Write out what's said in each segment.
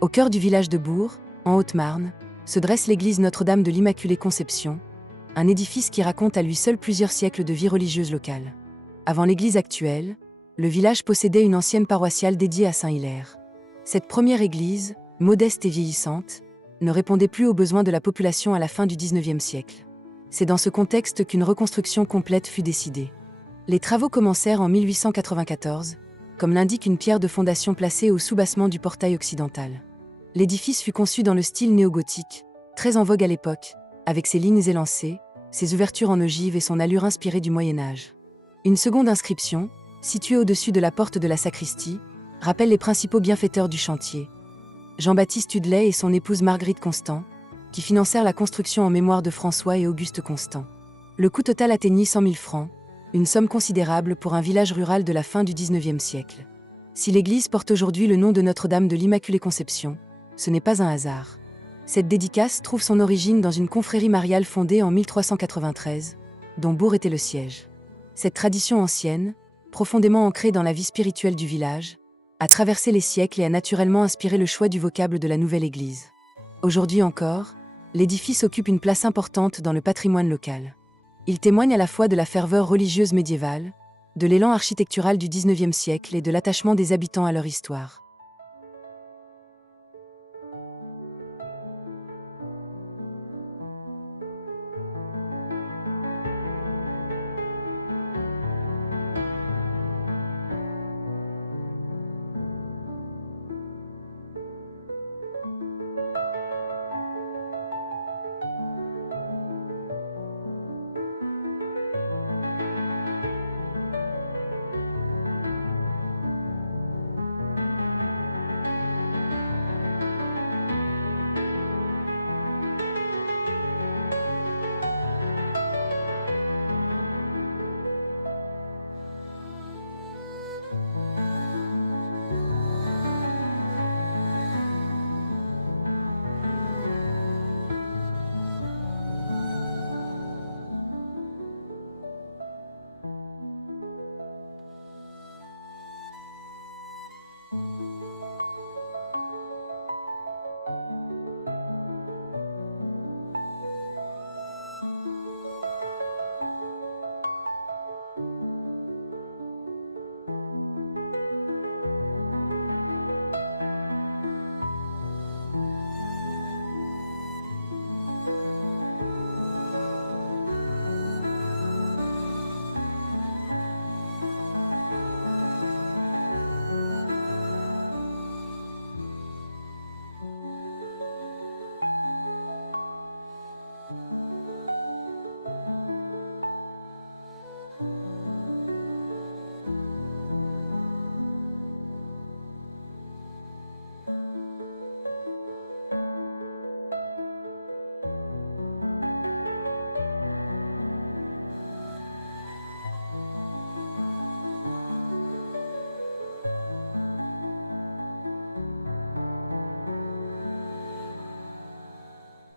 Au cœur du village de Bourg, en Haute-Marne, se dresse l'église Notre-Dame de l'Immaculée Conception, un édifice qui raconte à lui seul plusieurs siècles de vie religieuse locale. Avant l'église actuelle, le village possédait une ancienne paroissiale dédiée à Saint-Hilaire. Cette première église, modeste et vieillissante, ne répondait plus aux besoins de la population à la fin du XIXe siècle. C'est dans ce contexte qu'une reconstruction complète fut décidée. Les travaux commencèrent en 1894, comme l'indique une pierre de fondation placée au soubassement du portail occidental. L'édifice fut conçu dans le style néo-gothique, très en vogue à l'époque, avec ses lignes élancées, ses ouvertures en ogive et son allure inspirée du Moyen-Âge. Une seconde inscription, située au-dessus de la porte de la sacristie, rappelle les principaux bienfaiteurs du chantier. Jean-Baptiste Hudley et son épouse Marguerite Constant, qui financèrent la construction en mémoire de François et Auguste Constant. Le coût total atteignit 100 000 francs, une somme considérable pour un village rural de la fin du XIXe siècle. Si l'église porte aujourd'hui le nom de Notre-Dame de l'Immaculée Conception, ce n'est pas un hasard. Cette dédicace trouve son origine dans une confrérie mariale fondée en 1393, dont Bourg était le siège. Cette tradition ancienne, profondément ancrée dans la vie spirituelle du village, a traversé les siècles et a naturellement inspiré le choix du vocable de la nouvelle église. Aujourd'hui encore, l'édifice occupe une place importante dans le patrimoine local. Il témoigne à la fois de la ferveur religieuse médiévale, de l'élan architectural du XIXe siècle et de l'attachement des habitants à leur histoire.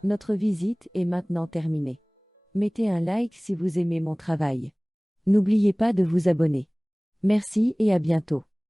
Notre visite est maintenant terminée. Mettez un like si vous aimez mon travail. N'oubliez pas de vous abonner. Merci et à bientôt.